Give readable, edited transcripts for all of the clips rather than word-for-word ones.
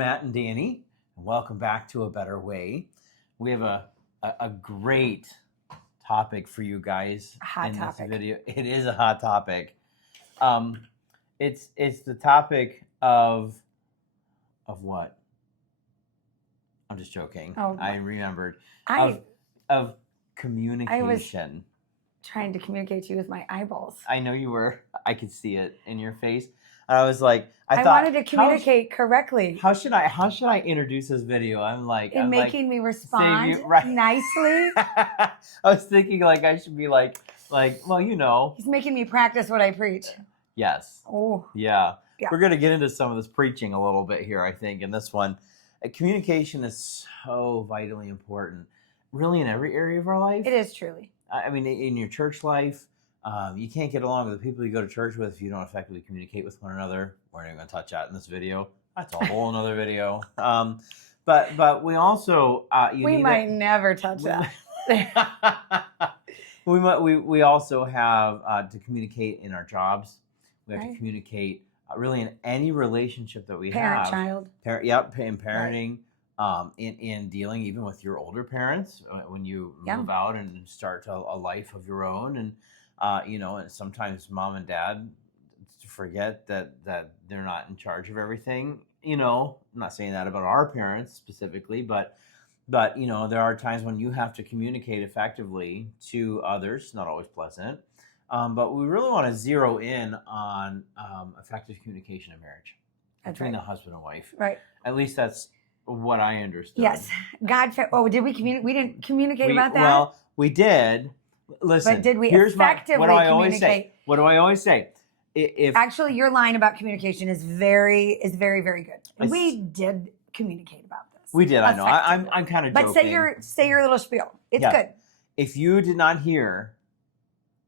Matt and Danny, and welcome back to A Better Way. We have a great topic for you guys Hot topic. This video. It is a hot topic. It's the topic of what? I'm just joking. Oh, I remembered. of Communication. I was trying to communicate to you with my eyeballs. I know you were. I could see it in your face. And I was like, I thought, wanted to communicate correctly. How should I introduce this video? I'm making me respond nicely. I was thinking like I should be like, well, you know. He's making me practice what I preach. Yes. Oh. Yeah. Yeah. We're going to get into some of this preaching a little bit here, I think, in this one. Communication is so vitally important, really, in every area of our life. It is truly. I mean, in your church life, you can't get along with the people you go to church with if you don't effectively communicate with one another. We're not going to touch that in this video. That's a whole another video. But we also we might never touch that. we also have to communicate in our jobs. We have to communicate really in any relationship that we have. Parent-child. In parenting. In dealing even with your older parents when you move out and start a life of your own, and and sometimes mom and dad forget that they're not in charge of everything. I'm not saying that about our parents specifically, but there are times when you have to communicate effectively to others. Not always pleasant, but we really want to zero in on effective communication in marriage between the husband and wife. Right. At least that's what I understood. Yes. Did we communicate? We didn't communicate about that? Well, we did. Listen. But did we effectively what do I always say? What do I always say? If actually, your line about communication is very, very good. We did communicate about this. We did. I know. I'm kind of joking. But say your little spiel. It's good. If you did not hear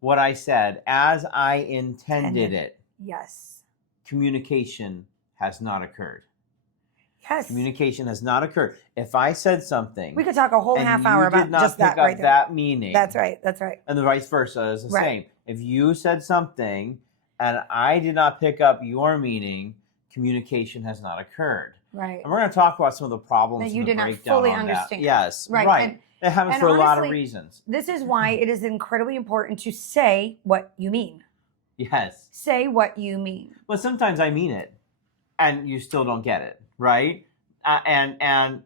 what I said as I intended it, yes, communication has not occurred. Yes. Communication has not occurred. If I said something, we could talk a whole half hour about just that right there. That meaning. That's right. That's right. And the vice versa is the same. If you said something and I did not pick up your meaning, communication has not occurred. Right. And we're going to talk about some of the problems that you did not fully understand. That. Yes. Right. Right. It happens for a lot of reasons. This is why it is incredibly important to say what you mean. Yes. Say what you mean. Well, sometimes I mean it, and you still don't get it. Right, and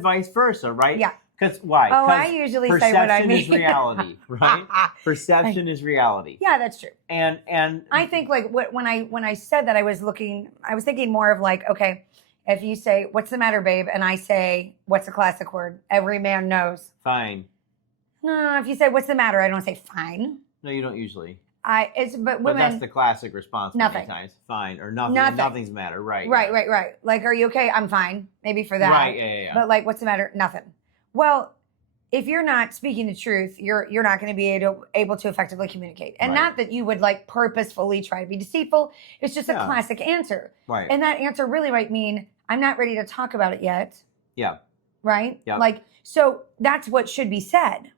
vice versa, right? Yeah. Because why? Oh, I usually say what I mean. Perception is reality, right? Perception is reality. Yeah, that's true. And I think like when I said that I was thinking more of like, okay, if you say "What's the matter, babe?" and I say "What's a classic word?" every man knows. Fine. No, if you say "What's the matter?" I don't say fine. No, you don't usually. But women. But that's the classic response. Nothing. Many times. Fine or nothing. Nothing's the matter. Right. Right. Like, are you okay? I'm fine. Maybe for that. Right. Yeah. But like, what's the matter? Nothing. Well, if you're not speaking the truth, you're not going to be able to effectively communicate. And not that you would like purposefully try to be deceitful. It's just a classic answer. Right. And that answer really might mean I'm not ready to talk about it yet. Yeah. Right. Yeah. Like, so that's what should be said.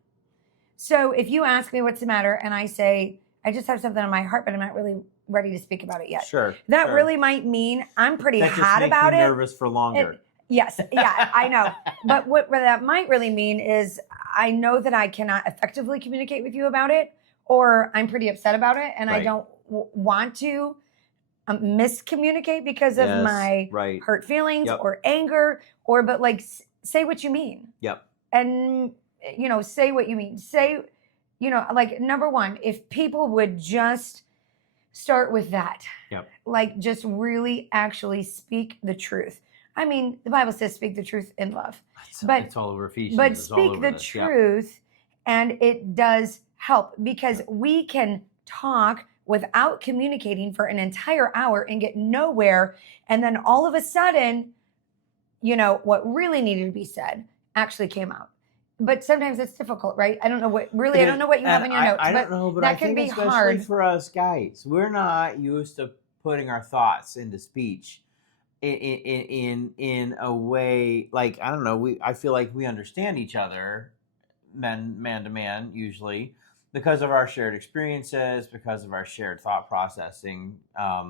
So if you ask me what's the matter, and I say, I just have something on my heart, but I'm not really ready to speak about it yet. Sure. That really might mean I'm pretty hot about it. That just makes you nervous for longer. Yes. Yeah, I know. But what that might really mean is I know that I cannot effectively communicate with you about it, or I'm pretty upset about it, and I don't want to miscommunicate because of my hurt feelings or anger, but like say what you mean. Yep. And, say what you mean. Say, like number one, if people would just start with that, like just really actually speak the truth. I mean, the Bible says speak the truth in love. But it's all over Ephesians. But speak the truth, and it does help because we can talk without communicating for an entire hour and get nowhere. And then all of a sudden, what really needed to be said actually came out. But sometimes it's difficult, right? I don't know what you have in your notes. I don't know, but that I can think be hard for us guys. We're not used to putting our thoughts into speech in a way like, I don't know. I feel like we understand each other, man to man, usually because of our shared experiences, because of our shared thought processing. I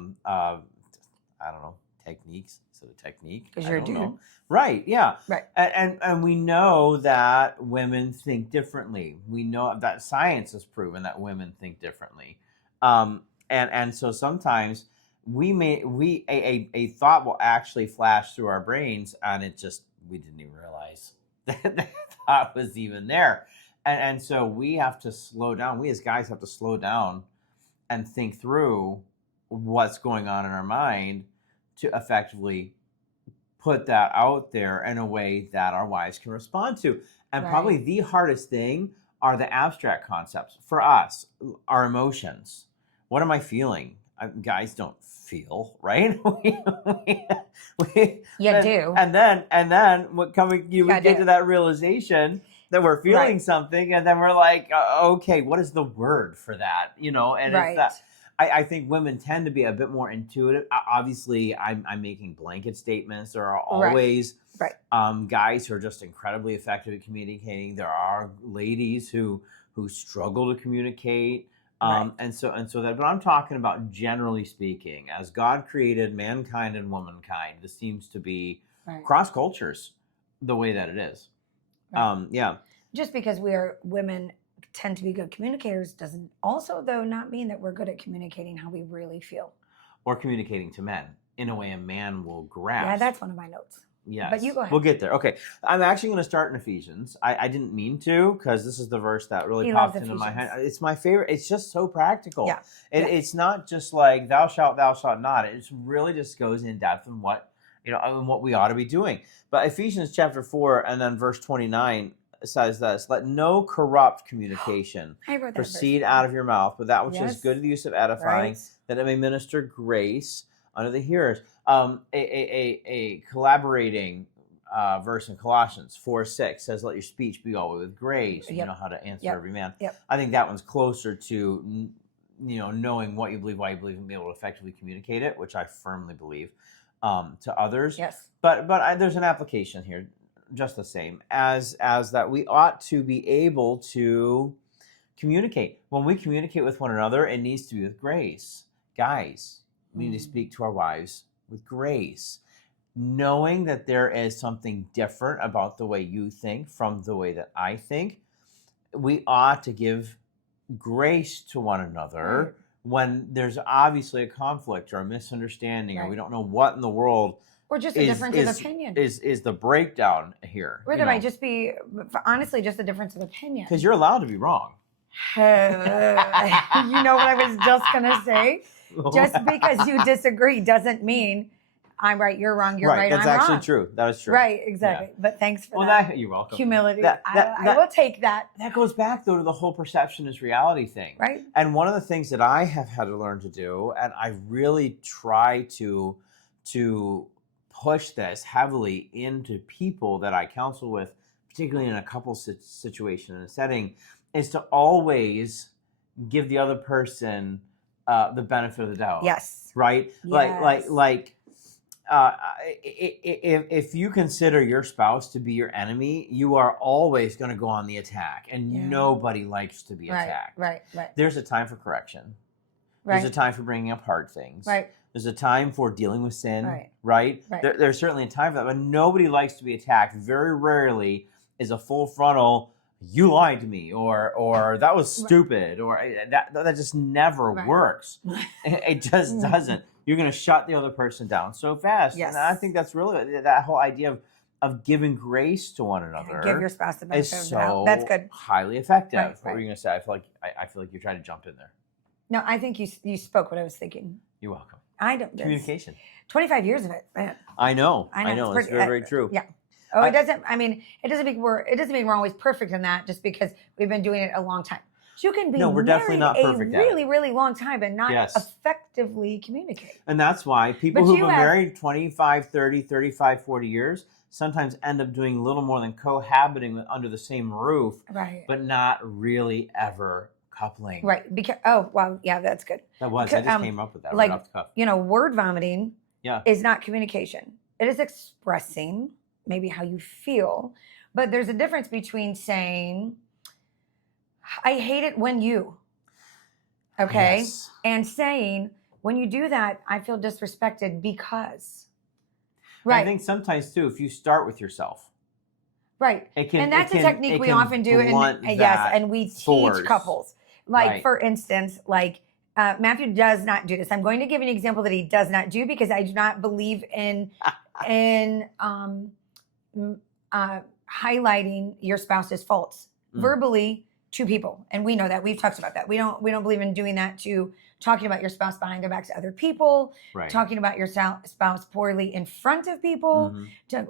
don't know, techniques. So the technique, Because I you're a don't dude. know. Right. Yeah. Right. And we know that women think differently. We know that science has proven that women think differently. And so sometimes a thought will actually flash through our brains, and we didn't even realize that thought was even there. And so we have to slow down. We as guys have to slow down and think through what's going on in our mind to effectively put that out there in a way that our wives can respond to. And probably the hardest thing are the abstract concepts for us, our emotions. What am I feeling? Guys don't feel, right? You do. And then we get to that realization that we're feeling something, and then we're like, okay, what is the word for that? And it's that. I think women tend to be a bit more intuitive. Obviously, I'm making blanket statements. There are always guys who are just incredibly effective at communicating. There are ladies who struggle to communicate. And so that, but I'm talking about generally speaking, as God created mankind and womankind, this seems to be cross cultures the way that it is. Just because we are women tend to be good communicators doesn't also though not mean that we're good at communicating how we really feel. Or communicating to men in a way a man will grasp. Yeah, that's one of my notes. Yes. But you go ahead. We'll get there. Okay. I'm actually going to start in Ephesians. I didn't mean to, because this is the verse that really popped into my head. It's my favorite. It's just so practical. Yeah. It's not just like thou shalt not. It really just goes in depth in what we ought to be doing. But Ephesians chapter 4 and then verse 29 says this: let no corrupt communication proceed out of your mouth, but that which is good to the use of edifying, that it may minister grace unto the hearers. A collaborating verse in Colossians 4:6 says, let your speech be always with grace, and you know how to answer every man. I think that one's closer to knowing what you believe, why you believe, and be able to effectively communicate it, which I firmly believe to others. Yes. But there's an application here just the same as that we ought to be able to communicate. When we communicate with one another, it needs to be with grace. Guys, we need to speak to our wives with grace, knowing that there is something different about the way you think from the way that I think. We ought to give grace to one another when there's obviously a conflict or a misunderstanding, or we don't know what in the world, or just a difference of opinion is the breakdown here. Or there might just be, honestly, just a difference of opinion. Because you're allowed to be wrong. You know what I was just going to say? Just because you disagree doesn't mean I'm right, you're wrong, you're right, That's I'm actually wrong. true. That is true. Right, exactly. Yeah. But thanks for that. You're welcome. Humility. I will take that. That goes back, though, to the whole perception is reality thing. Right. And one of the things that I have had to learn to do, and I really try to push this heavily into people that I counsel with, particularly in a couple situation and a setting, is to always give the other person the benefit of the doubt. Yes. Right? Yes. If you consider your spouse to be your enemy, you are always going to go on the attack, and nobody likes to be attacked. Right. There's a time for correction. There's a time for bringing up hard things. Right. There's a time for dealing with sin. Right. There's certainly a time for that, but nobody likes to be attacked. Very rarely is a full frontal, you lied to me, or that was stupid, or that just never works. It just doesn't. You're going to shut the other person down so fast. Yes. And I think that's really that whole idea of giving grace to one another. Give your spouse the benefit is of the doubt. so That's good. highly effective. Right. What were you going to say? I feel like you're trying to jump in there. No, I think you spoke what I was thinking. You're welcome. I don't. Communication. 25 years of it, man. I know. It's very, very true. Yeah. Oh, it doesn't mean we're always perfect in that, just because we've been doing it a long time. You can be we're definitely not perfect a really, really long time and not effectively communicate. And that's why people who've been married 25, 30, 35, 40 years sometimes end up doing little more than cohabiting under the same roof, but not really ever coupling. Right. Because that's good. That was. I just came up with that right off the cuff. Word vomiting is not communication. It is expressing maybe how you feel, but there's a difference between saying, I hate it when you, and saying, when you do that, I feel disrespected because. Right. I think sometimes too, if you start with yourself, right. And that's a technique we often do. And we teach couples. Like, for instance, like Matthew does not do this. I'm going to give an example that he does not do because I do not believe in highlighting your spouse's faults verbally to people, and we know that. We've talked about that. We don't believe in doing that, to talking about your spouse behind their backs to other people, talking about your spouse poorly in front of people.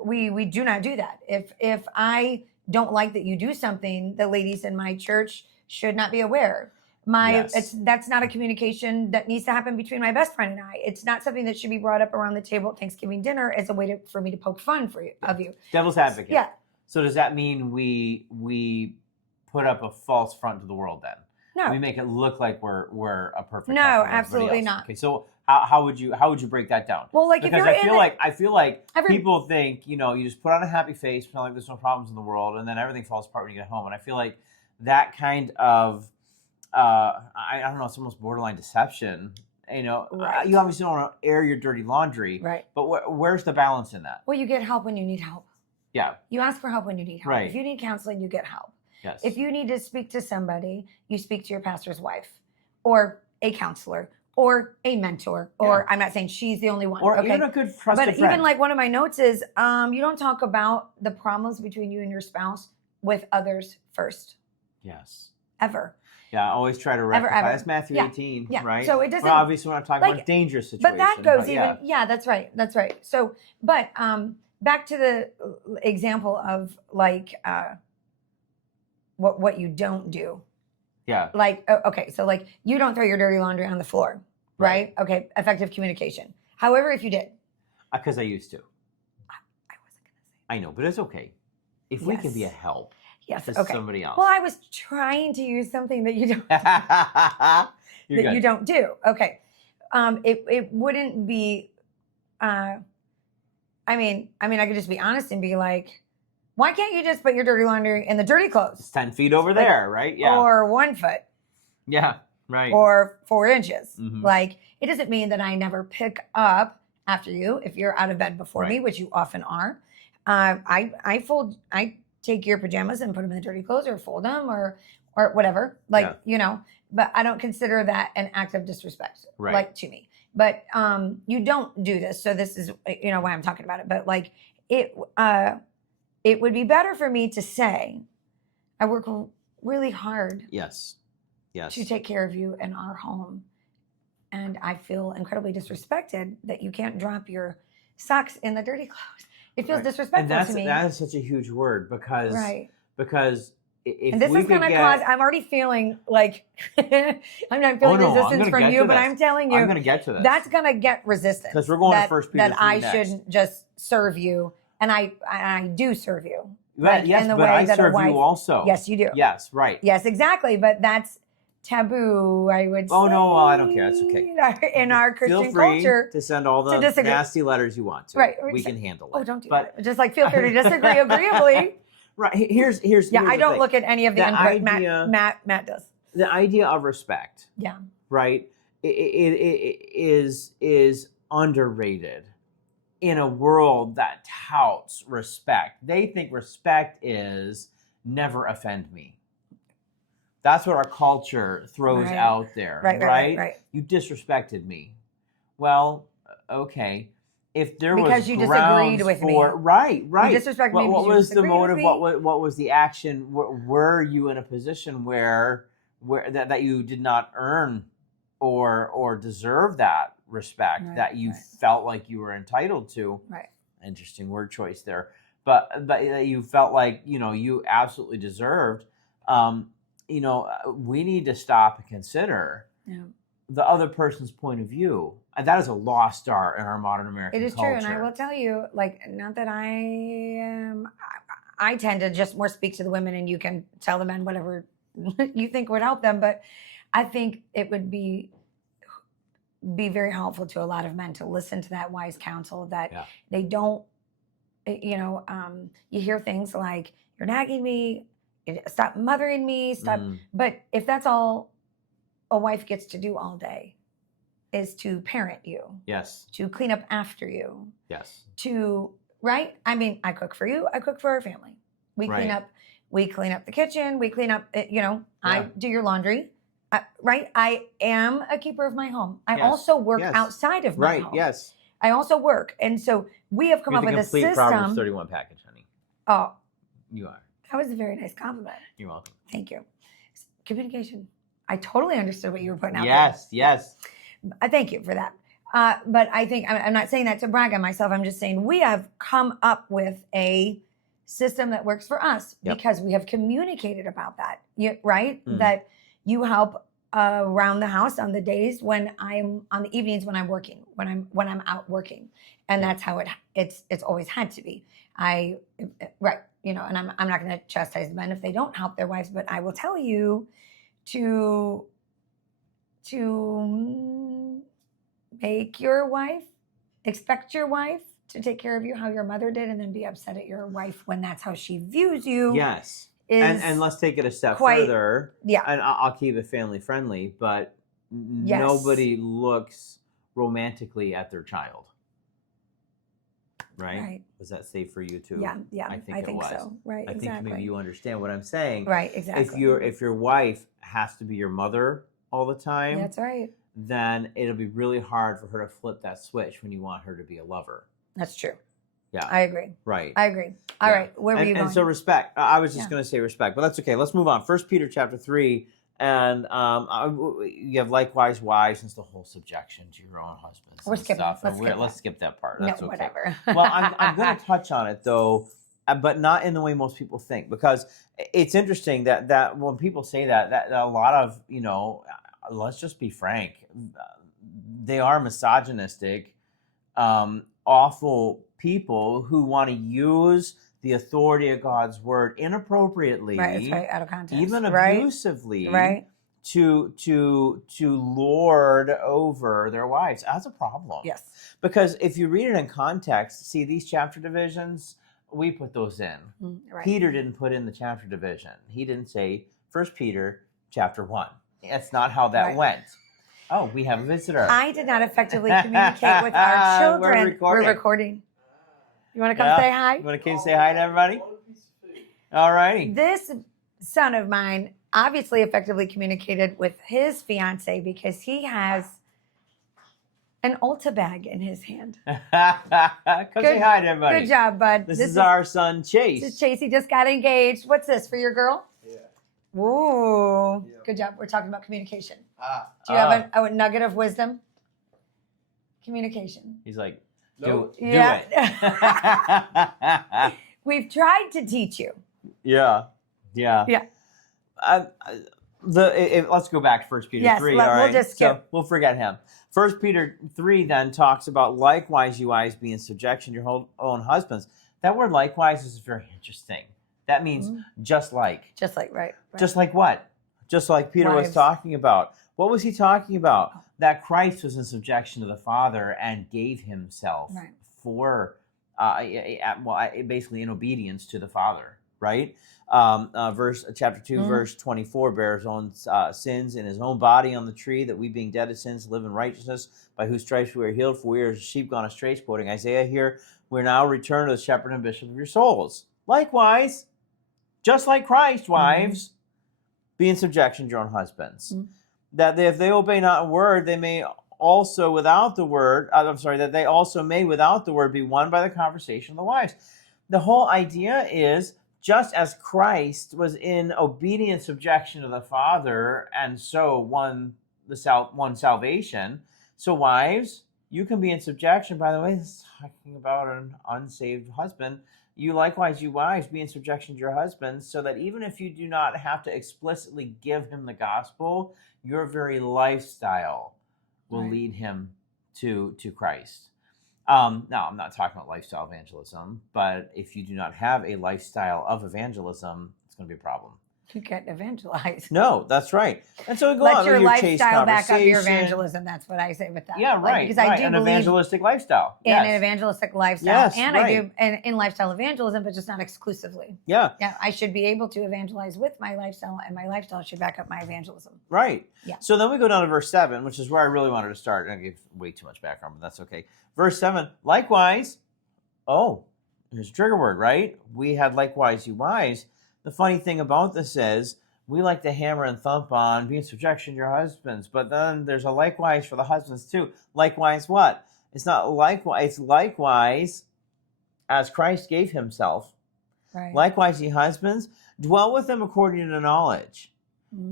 We do not do that. If I don't like that you do something, the ladies in my church should not be aware. That's not a communication that needs to happen between my best friend and I. It's not something that should be brought up around the table at Thanksgiving dinner as a way for me to poke fun of you. Devil's advocate. Yeah. So does that mean we put up a false front to the world then? No. We make it look like we're a perfect. No, absolutely not. Okay, so how would you break that down? Well, like, because I feel like people think, you just put on a happy face, pretend like there's no problems in the world, and then everything falls apart when you get home. And I feel like that kind of I don't know, it's almost borderline deception. You obviously don't want to air your dirty laundry, right? But where's the balance in that? Well, you get help when you need help. Yeah. You ask for help when you need help. Right. If you need counseling, you get help. Yes. If you need to speak to somebody, you speak to your pastor's wife, or a counselor, or a mentor, or I'm not saying she's the only one. Or even a good trusted friend. But even like one of my notes is, you don't talk about the problems between you and your spouse with others first. Yes. Ever. Yeah, I always try to rectify. That's Matthew 18, right? So it doesn't. Well, obviously, when I'm talking about a dangerous situation. But that goes that's right. That's right. So, but back to the example of like what you don't do. Yeah. Like, okay, so like you don't throw your dirty laundry on the floor, right? Okay, effective communication. However, if you did. Because I used to. I wasn't going to say. I know, but it's okay. If we can be a help. Yes. To somebody else. Well, I was trying to use something that you don't you don't do. Okay. It wouldn't be I mean I could just be honest and be like, why can't you just put your dirty laundry in the dirty clothes? It's 10 feet over there, right? Yeah. Or 1 foot. Yeah, right. Or 4 inches. Like, it doesn't mean that I never pick up after you if you're out of bed before me, which you often are. I take your pajamas and put them in the dirty clothes, or fold them, or whatever, but I don't consider that an act of disrespect, like, to me. But you don't do this, so this is why I'm talking about it. But like it would be better for me to say, I work really hard. Yes. To take care of you in our home, and I feel incredibly disrespected that you can't drop your socks in the dirty clothes. It feels disrespectful to me. That is such a huge word because if and this is going to cause. I'm already feeling like I'm not feeling resistance from you, but I'm telling you, I'm going to get to this. That's going to get resistance because we're going to 1 Peter 3 that I shouldn't just serve you, and I do serve you. Right? Yes, but I serve you also. Yes, you do. Yes, right. Yes, exactly. But that's taboo, I would say. Oh no, I don't care. It's okay. In our Christian feel free culture, to send all the nasty letters you want to. Right. We can handle it. Oh, don't do that. Just like feel free to disagree agreeably. Right. Here's I don't look at any of the input. Matt does. The idea of respect. Yeah. Right. It is underrated in a world that touts respect. They think respect is never offend me. That's what our culture throws out there, right? You disrespected me. Well, okay. If there because was you grounds disagreed with for, me, right. You disrespected me. What was the motive? What was the action? Were you in a position where that you did not earn or deserve that respect that you felt like you were entitled to? Right. Interesting word choice there, but you felt like you absolutely deserved. We need to stop and consider the other person's point of view. And that is a lost art in our modern American culture. It is true. And I will tell you, like, not that I tend to just more speak to the women, and you can tell the men whatever you think would help them. But I think it would be very helpful to a lot of men to listen to that wise counsel, that they don't, you hear things like, you're nagging me, stop mothering me, stop. But if that's all a wife gets to do all day, is to parent you, Yes. to clean up after you, Yes. to, right? I mean, I cook for you, I cook for our family. We clean up the kitchen, we clean up, I do your laundry, right? I am a keeper of my home. I also work outside of my home. Yes. I also work. And so we have come up with a system. Proverbs 31 package, honey. Oh. You are. That was a very nice compliment. You're welcome. Thank you. Communication. I totally understood what you were putting out there. Yes. Thank you for that. But I think, I'm not saying that to brag on myself. I'm just saying we have come up with a system that works for us because we have communicated about that, right? Mm. That you help around the house on the days when I'm, on the evenings when I'm working, when I'm out working. And that's how it's always had to be. Right. And I'm not going to chastise men if they don't help their wives, but I will tell you to make your wife, expect your wife to take care of you how your mother did, and then be upset at your wife when that's how she views you. Yes. And let's take it a step further. Yeah. And I'll keep it family friendly, but nobody looks romantically at their child. Right? Was that safe for you too? Yeah. I think it was. So. Right. I think maybe you understand what I'm saying. Right. Exactly. If your wife has to be your mother all the time, that's right. Then it'll be really hard for her to flip that switch when you want her to be a lover. That's true. Yeah. I agree. Right. I agree. All right. Where were you going? And so respect. I was just going to say respect, but that's okay. Let's move on. 1 Peter chapter 3. And you have likewise wives, and it's the whole subjection to your own husbands. We're skipping. Let's skip that part. That's okay. Whatever. Well, I'm going to touch on it though, but not in the way most people think, because it's interesting that when people say that a lot of, let's just be frank, they are misogynistic, awful people who want to use the authority of God's word inappropriately, right, out of context, even abusively, to lord over their wives. That's a problem. Yes. Because if you read it in context, see these chapter divisions, we put those in. Right. Peter didn't put in the chapter division. He didn't say 1 Peter chapter 1. That's not how that went. Oh, we have a visitor. I did not effectively communicate with our children. We're recording. You want to come say hi? You want to come say hi to everybody? All righty. This son of mine obviously effectively communicated with his fiance because he has an Ulta bag in his hand. Come say hi to everybody. Good job, bud. This is our son, Chase. This is Chase. He just got engaged. What's this, for your girl? Yeah. Ooh. Yeah. Good job. We're talking about communication. Do you have a nugget of wisdom? Communication. He's like, No. do it. We've tried to teach you. Yeah. Let's go back to 1 Peter 3. All right? We'll just skip. So we'll forget him. 1 Peter 3 then talks about likewise you wives be in subjection to your own husbands. That word likewise is very interesting. That means just like. Just like, right. Just like what? Just like Peter was talking about. What was he talking about? That Christ was in subjection to the Father and gave himself for, basically in obedience to the Father, right? Chapter 2, verse 24, bear his own sins in his own body on the tree, that we being dead to sins live in righteousness, by whose stripes we are healed, for we are as sheep gone astray, quoting Isaiah here. We're now returned to the shepherd and bishop of your souls. Likewise, just like Christ, wives, be in subjection to your own husbands. That if they obey not a word, they may also without the word, that they also may without the word be won by the conversation of the wives. The whole idea is, just as Christ was in obedient subjection to the Father and so won salvation, so wives, you can be in subjection. By the way, this is talking about an unsaved husband. You likewise, you wives, be in subjection to your husbands, so that even if you do not have to explicitly give him the gospel, your very lifestyle will lead him to Christ. Now, I'm not talking about lifestyle evangelism, but if you do not have a lifestyle of evangelism, it's going to be a problem. You can't evangelize. No, that's right. And so we go Let on your with your chase lifestyle back up your conversation. evangelism. That's what I say with that. Yeah, right. Because I do an believe evangelistic lifestyle. in an evangelistic lifestyle. Yes, And right. I do in lifestyle evangelism, but just not exclusively. Yeah. Yeah, I should be able to evangelize with my lifestyle, and my lifestyle should back up my evangelism. Right. Yeah. So then we go down to verse 7, which is where I really wanted to start. I gave way too much background, but that's okay. Verse 7, likewise, here's a trigger word, right? We had likewise, you wise. The funny thing about this is we like to hammer and thump on be in subjection to your husbands, but then there's a likewise for the husbands too. Likewise what? It's not likewise, it's likewise as Christ gave himself. Right. Likewise, ye husbands, dwell with them according to knowledge,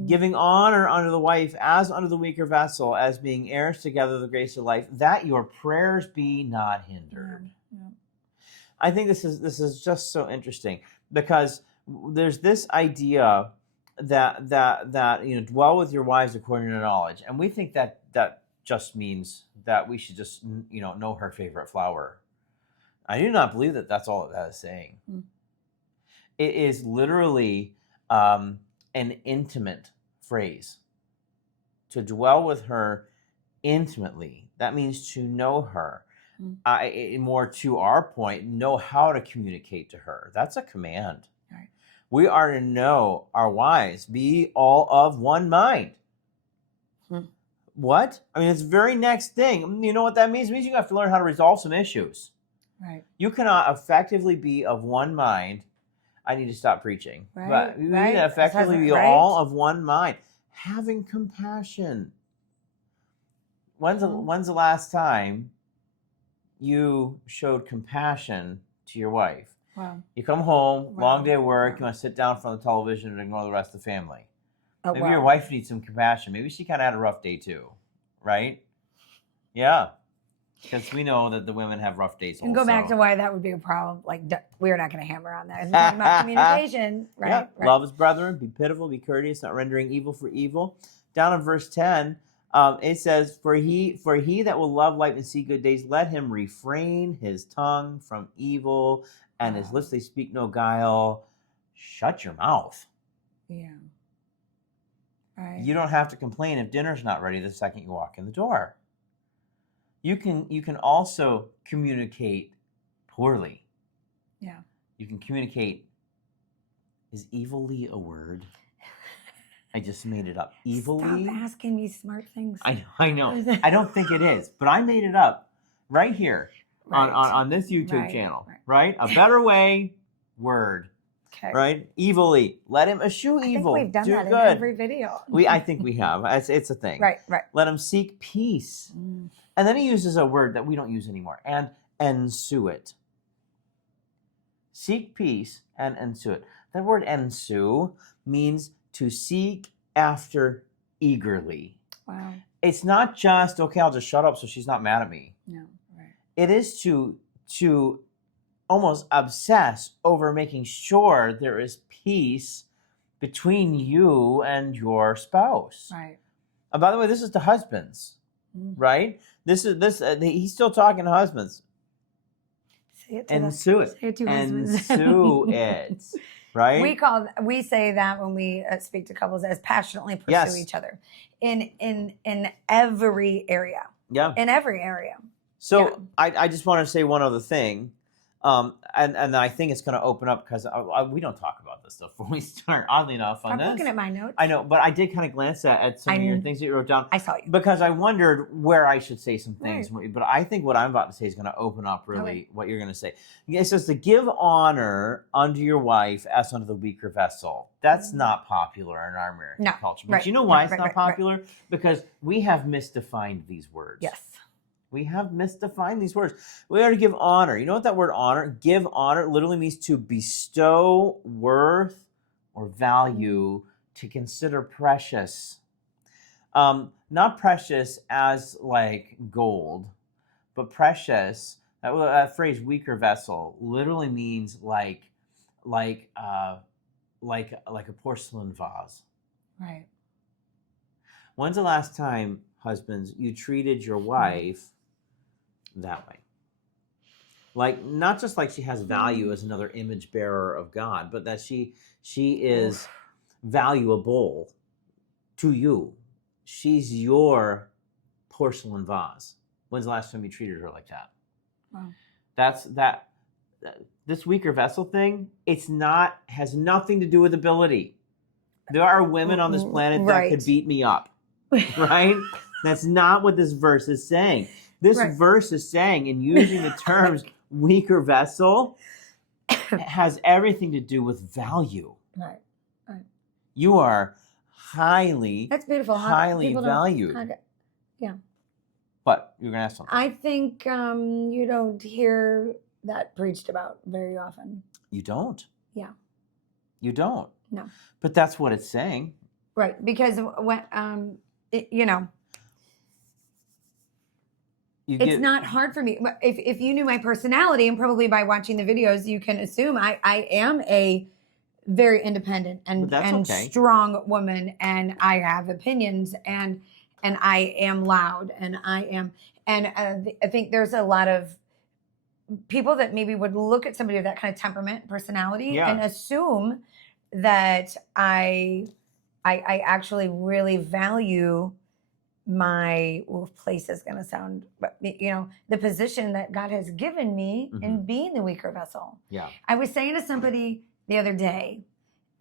giving honor unto the wife as unto the weaker vessel, as being heirs together of the grace of life, that your prayers be not hindered. Yeah. I think this is just so interesting, because there's this idea that dwell with your wives according to knowledge, and we think that just means that we should just know her favorite flower. I do not believe that that's all that is saying. It is literally an intimate phrase. To dwell with her intimately, that means to know her. More to our point, know how to communicate to her. That's a command. Right. We are to know our wives, be all of one mind. What? I mean, it's the very next thing. You know what that means? It means you have to learn how to resolve some issues. Right. You cannot effectively be of one mind. I need to stop preaching. Right. But you need to effectively be all of one mind. Having compassion. When's the last time you showed compassion to your wife? Wow. You come home, long day of work, you want to sit down in front of the television and ignore the rest of the family. Maybe your wife needs some compassion. Maybe she kind of had a rough day too, right? Yeah. Because we know that the women have rough days. And go back to why that would be a problem. Like, we're not going to hammer on that. It's talking about communication, right? Yeah. Right? Love his brethren, be pitiful, be courteous, not rendering evil for evil. Down in verse 10, it says, For he that will love light and see good days, let him refrain his tongue from evil, and his lips they speak no guile. Shut your mouth. Yeah. Right. You don't have to complain if dinner's not ready the second you walk in the door. You can also communicate poorly. Yeah. You can communicate. Is evilly a word? I just made it up. Evilly? Stop asking me smart things. I know. I don't think it is, but I made it up right here on this YouTube channel. Right? A better way, word. Okay. Right? Evilly. Let him eschew evil. I think we've done that good. in every video. I think we have. It's a thing. Right. Let him seek peace. And then he uses a word that we don't use anymore. And ensue it. Seek peace and ensue it. That word ensue means to seek after eagerly. Wow. It's not just, okay, I'll just shut up so she's not mad at me. No, right. It is to almost obsess over making sure there is peace between you and your spouse. Right. And by the way, this is to husbands, right? He's still talking to husbands. Say it to ensue it. Say it to husbands. Ensue it. Right? We say that when we speak to couples as passionately pursue each other in every area. Yeah. In every area. So I just want to say one other thing. And I think it's going to open up because we don't talk about this stuff when we start, oddly enough, on I'm this. looking at my notes. I know, but I did kind of glance at some of your things that you wrote down. I saw you. Because I wondered where I should say some things. Right. But I think what I'm about to say is going to open up really what you're going to say. It says to give honor unto your wife as unto the weaker vessel. That's not popular in our American culture. But you know why it's not popular? Because we have misdefined these words. Yes. We have misdefined these words. We are to give honor. You know what that word honor? Give honor literally means to bestow worth or value, to consider precious. Not precious as like gold, but precious. That phrase "weaker vessel" literally means like a porcelain vase. Right. When's the last time, husbands, you treated your wife that way? Like, not just like she has value as another image bearer of God, but that she is valuable to you. She's your porcelain vase. When's the last time you treated her like that? Wow. This weaker vessel thing, has nothing to do with ability. There are women on this planet that could beat me up, right? That's not what this verse is saying. This verse is saying, in using the terms weaker vessel, it has everything to do with value. Right. You are highly, that's beautiful. Highly valued. Yeah. But you're going to ask something. I think you don't hear that preached about very often. You don't? Yeah. You don't? No. But that's what it's saying. Right. Because when, it's not hard for me. If you knew my personality, and probably by watching the videos, you can assume I am a very independent and strong woman, and I have opinions, and I am loud, and I think there's a lot of people that maybe would look at somebody of that kind of temperament, personality, and assume that I actually really value my place is going to sound, but the position that God has given me in being the weaker vessel. Yeah. I was saying to somebody the other day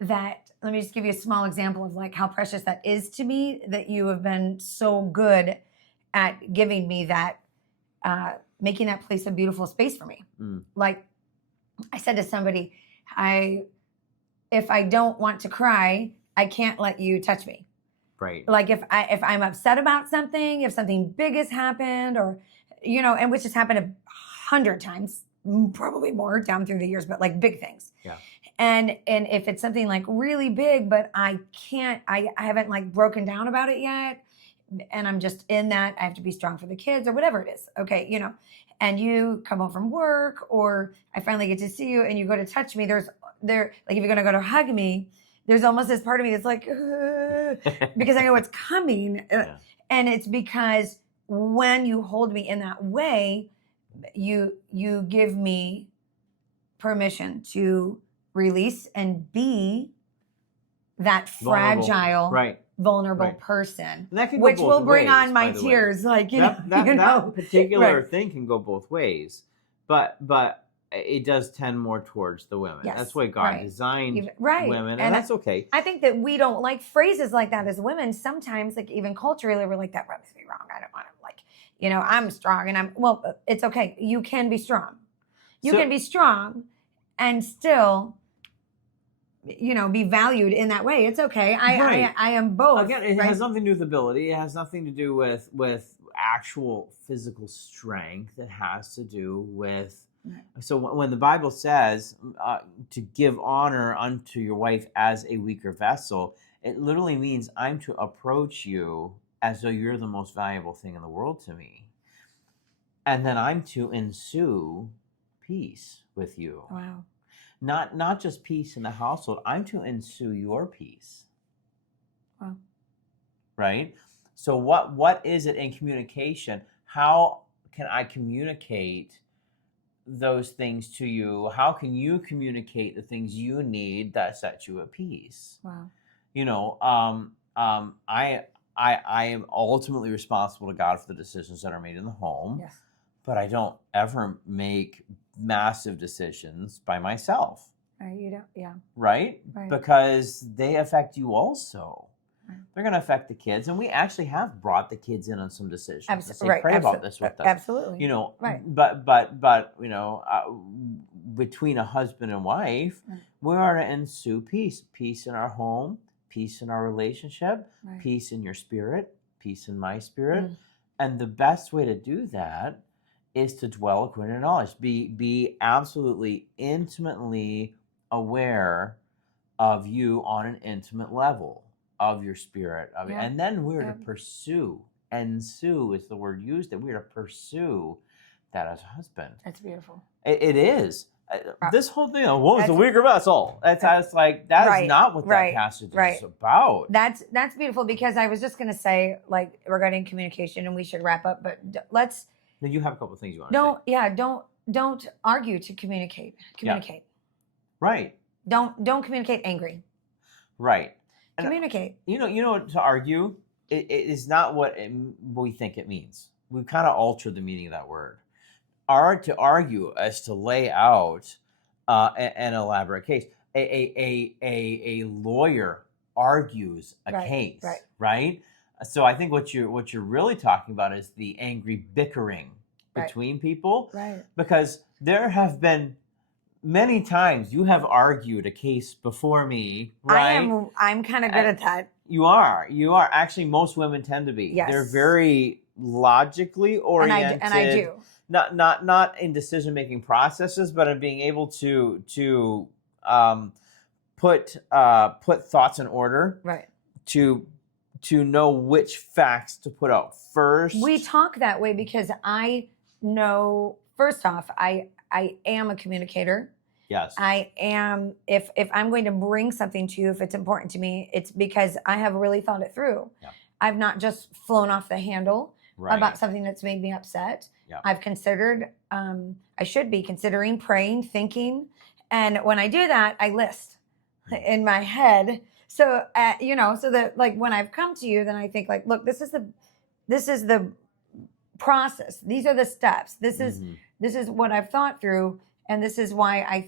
that, let me just give you a small example of like how precious that is to me, that you have been so good at giving me that, making that place a beautiful space for me. Like I said to somebody, if I don't want to cry, I can't let you touch me. Right. Like if I'm upset about something, if something big has happened, or and which has happened 100 times, probably more down through the years, but like big things. Yeah. And if it's something like really big, but I haven't like broken down about it yet, and I'm just in that, I have to be strong for the kids or whatever it is. Okay, and you come home from work, or I finally get to see you and you go to touch me. Like if you're gonna go to hug me, there's almost this part of me that's like, because I know it's coming. Yeah. And it's because when you hold me in that way, you give me permission to release and be that fragile, vulnerable person, which will bring on my tears. Like, that particular thing can go both ways, but it does tend more towards the women. Yes, that's why God designed women, and that's okay. I think that we don't like phrases like that as women. Sometimes, like even culturally, we're like, that rubs me wrong. I don't want to I'm strong, and it's okay. You can be strong. You can be strong and still, be valued in that way. It's okay. I am both. Again, it has nothing to do with ability. It has nothing to do with actual physical strength. It has to do with. So when the Bible says to give honor unto your wife as a weaker vessel, it literally means I'm to approach you as though you're the most valuable thing in the world to me. And then I'm to ensue peace with you. Wow. Not just peace in the household. I'm to ensue your peace. Wow. Right? So what is it in communication? How can I communicate those things to you? How can you communicate the things you need that set you at peace? Wow. I am ultimately responsible to God for the decisions that are made in the home. Yes. But I don't ever make massive decisions by myself. You don't, yeah. Right? Because they affect you also. They're going to affect the kids, and we actually have brought the kids in on some decisions. Absolutely. Pray about this with us. Absolutely. But between a husband and wife, we are to ensue peace in our home, peace in our relationship, peace in your spirit, peace in my spirit, and the best way to do that is to dwell according to knowledge. Be absolutely intimately aware of you on an intimate level. Of your spirit, and then we're to pursue. Ensue is the word used. That we're to pursue that as a husband. That's beautiful. It is. This whole thing. What was the weaker vessel? That's like that is not what that passage is about. That's beautiful, because I was just going to say, like, regarding communication, and we should wrap up. But let's. Now you have a couple of things you want to say. Yeah. Don't argue to communicate. Communicate. Yeah. Right. Don't communicate angry. Right. Communicate. You know, to argue, it is not what we think it means. We've kind of altered the meaning of that word. To argue as to lay out an elaborate case. A lawyer argues a case, right? So I think what you're really talking about is the angry bickering between people, right? Because there have been many times you have argued a case before me, right? I'm kind of good at that. You are. Actually, most women tend to be. Yes. They're very logically oriented. And I do. Not in decision making processes, but in being able to put thoughts in order. Right. To know which facts to put out first. We talk that way because I know, first off, I am a communicator. Yes. I am, if I'm going to bring something to you, if it's important to me, it's because I have really thought it through. Yeah. I've not just flown off the handle about something that's made me upset. Yeah. I've considered, I should be considering, praying, thinking. And when I do that, I list in my head. So, so that like when I've come to you, then I think like, look, this is the process. These are the steps. This is what I've thought through. And this is why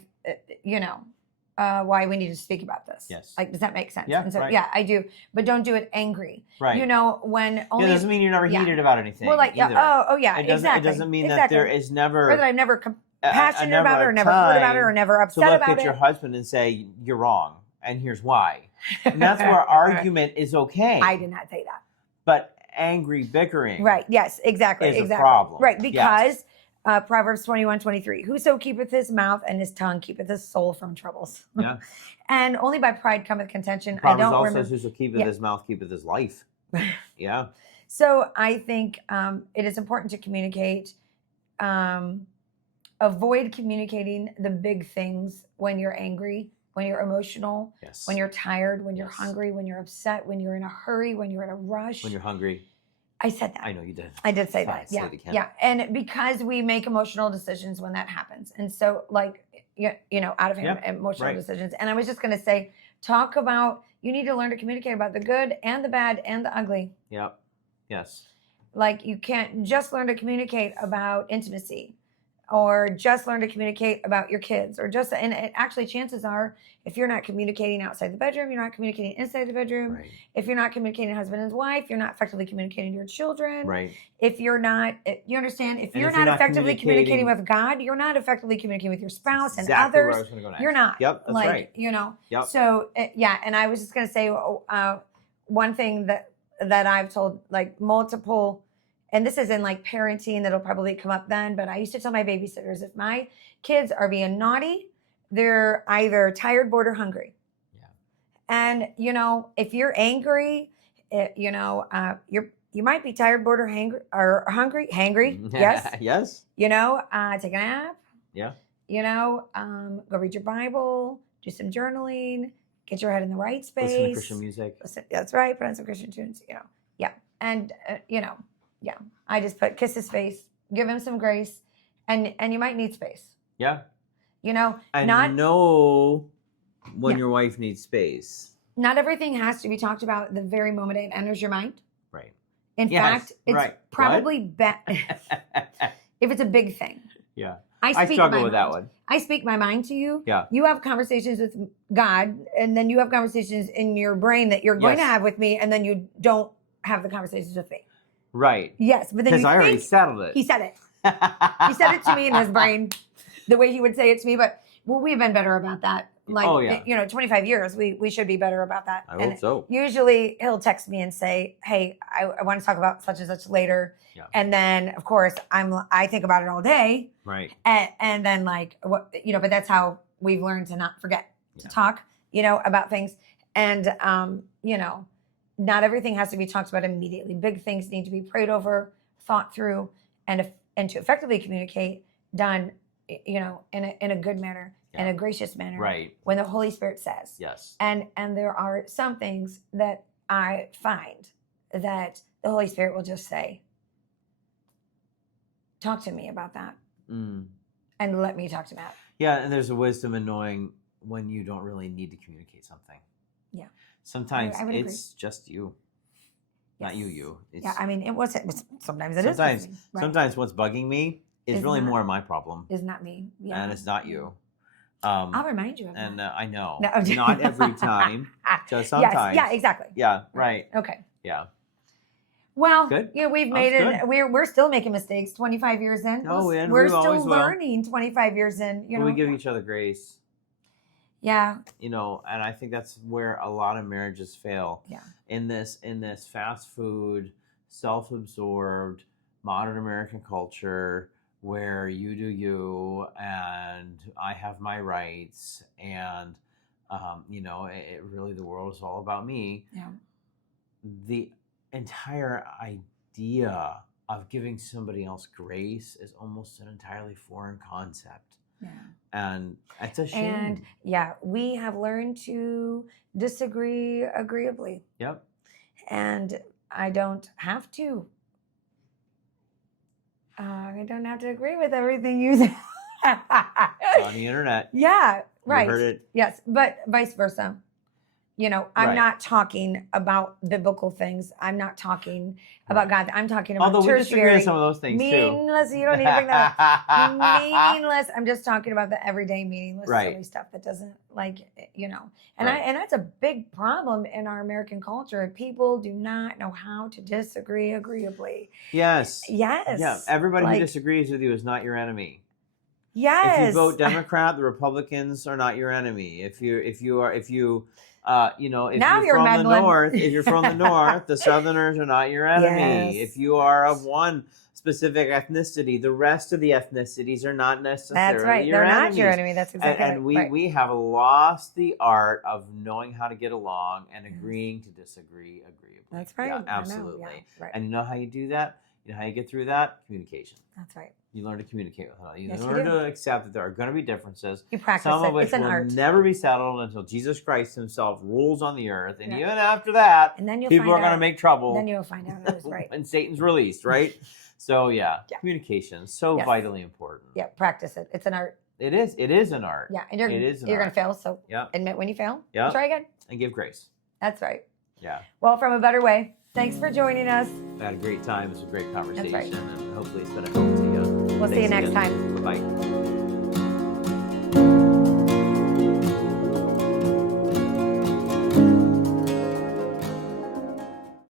why we need to speak about this. Yes. Like, does that make sense? Yeah. And so, right. yeah, I do. But don't do it angry. Right. When only. It doesn't mean you're never heated about anything. Well, like, either. yeah, It doesn't mean that there is never. Or that I'm never passionate about it, or never heard about it, or never upset about it. To look at your husband and say, you're wrong, and here's why. And that's where argument is okay. I did not say that. But angry bickering. Right. Yes, exactly. Is a problem. Right. Because Proverbs 21:23, whoso keepeth his mouth and his tongue keepeth his soul from troubles. Yeah. And only by pride cometh contention. Proverbs also says, whoso keepeth his mouth keepeth his life. Yeah. So I think it is important to communicate. Avoid communicating the big things when you're angry, when you're emotional, yes. when you're tired, when you're hungry, when you're upset, when you're in a hurry, when you're in a rush. When you're hungry. I said that. I know you did. I did say that. Yeah. Yeah. And because we make emotional decisions when that happens. And so like, out of hand, emotional decisions. And I was just going to say, talk about, you need to learn to communicate about the good and the bad and the ugly. Yep. Yes. Like you can't just learn to communicate about intimacy or just learn to communicate about your kids and actually chances are, if you're not communicating outside the bedroom, you're not communicating inside the bedroom. Right. If you're not communicating husband and wife, you're not effectively communicating to your children. Right. If you're not, you understand, if you're not effectively communicating with God, you're not effectively communicating with your spouse and others. Where I was going to go next. You're not. Yep, that's right. Yep. So, and I was just going to say one thing that I've told like multiple, and this is in like parenting that'll probably come up then, but I used to tell my babysitters, if my kids are being naughty, they're either tired, bored, or hungry. Yeah. And, if you're angry, you might be tired, bored, or hungry. Yes. Yes. Take a nap. Yeah. Go read your Bible, do some journaling, get your head in the right space. Listen to Christian music. That's right. Put on some Christian tunes, Yeah. And, I just put kiss his face, give him some grace, and you might need space. Yeah. I know when your wife needs space. Not everything has to be talked about the very moment it enters your mind. Right. In fact, it's probably better if it's a big thing. Yeah. I struggle with that one. I speak my mind to you. Yeah. You have conversations with God, and then you have conversations in your brain that you're going to have with me, and then you don't have the conversations with me. Right. Yes, but then because I already settled it. He said it. He said it to me in his brain, the way he would say it to me. But we've been better about that. Like, 25 years, we should be better about that. I hope so. Usually he'll text me and say, "Hey, I want to talk about such and such later." Yeah. And then, of course, I think about it all day. Right. And then but that's how we've learned to not forget to talk, about things. And not everything has to be talked about immediately. Big things need to be prayed over, thought through, and to effectively communicate, done, in a good manner, in a gracious manner. Right. When the Holy Spirit says. Yes. And there are some things that I find that the Holy Spirit will just say, talk to me about that. Mm. And let me talk to Matt. Yeah, and there's a wisdom in knowing when you don't really need to communicate something. Yeah. sometimes I would agree. it's just you, not you. It's, Yeah, I mean, it was sometimes it is. sometimes, Just me, right? sometimes what's bugging me is Is really not- more my problem, Is not me. Yeah. and it's not you. I'll remind you of And that. I know, No, I'm not every time, just sometimes. Yes, yeah, exactly. Yeah, right. Okay. Yeah. Well, Good. we've That's made it. good. We're still making mistakes. 25 years in. Oh, and we're we still always will. learning. 25 years in. But we give each other grace. Yeah. And I think that's where a lot of marriages fail. Yeah. In this fast food, self-absorbed, modern American culture where you do you and I have my rights and really the world is all about me. Yeah. The entire idea of giving somebody else grace is almost an entirely foreign concept. Yeah. And it's a shame. And yeah, we have learned to disagree agreeably. Yep. And I don't have to. I don't have to agree with everything you say. It's on the internet. Yeah, right. You heard it. Yes, but vice versa. I'm Right. not talking about biblical things. I'm not talking about God. I'm talking about Although we disagree on tertiary, some of those things too. meaningless. You don't need to bring that up. Meaningless. I'm just talking about the everyday meaningless Right. silly stuff that doesn't and Right. and that's a big problem in our American culture. People do not know how to disagree agreeably. Yes. Yes. Yeah. Everybody Like- who disagrees with you is not your enemy. Yes. If you vote Democrat, the Republicans are not your enemy. If you're Now you're from meddling. the north, if you're from the north, the Southerners are not your enemy. Yes. If you are of one specific ethnicity, the rest of the ethnicities are not necessarily That's right. your They're enemies. not your enemy. That's exactly And right. we have lost the art of knowing how to get along and agreeing to disagree agreeably. That's right. Yeah, I know. absolutely. Yeah, right. And you know how you do that? You know how you get through that? Communication. That's right. You learn to communicate with one another. You Yes, you learn do. to accept that there are going to be differences. You practice Some it. of which It's an will art. never be settled until Jesus Christ himself rules on the earth. And Yeah. even after that, And then you'll people are find going to out. make trouble. Then you'll find out I was right. when Satan's released, right? So Yeah. communication is so Yes. vitally important. Yeah, practice it. It's an art. It is. It is an art. Yeah, and It is an you're gonna art. fail. So Yeah. admit when you fail. Yeah. Try again. And give grace. That's right. Yeah. Well, from a better way. Thanks for joining us. I had a great time. It was a great conversation. right. And hopefully it's been a help to you. We'll see you Thanks next again. time. Bye-bye.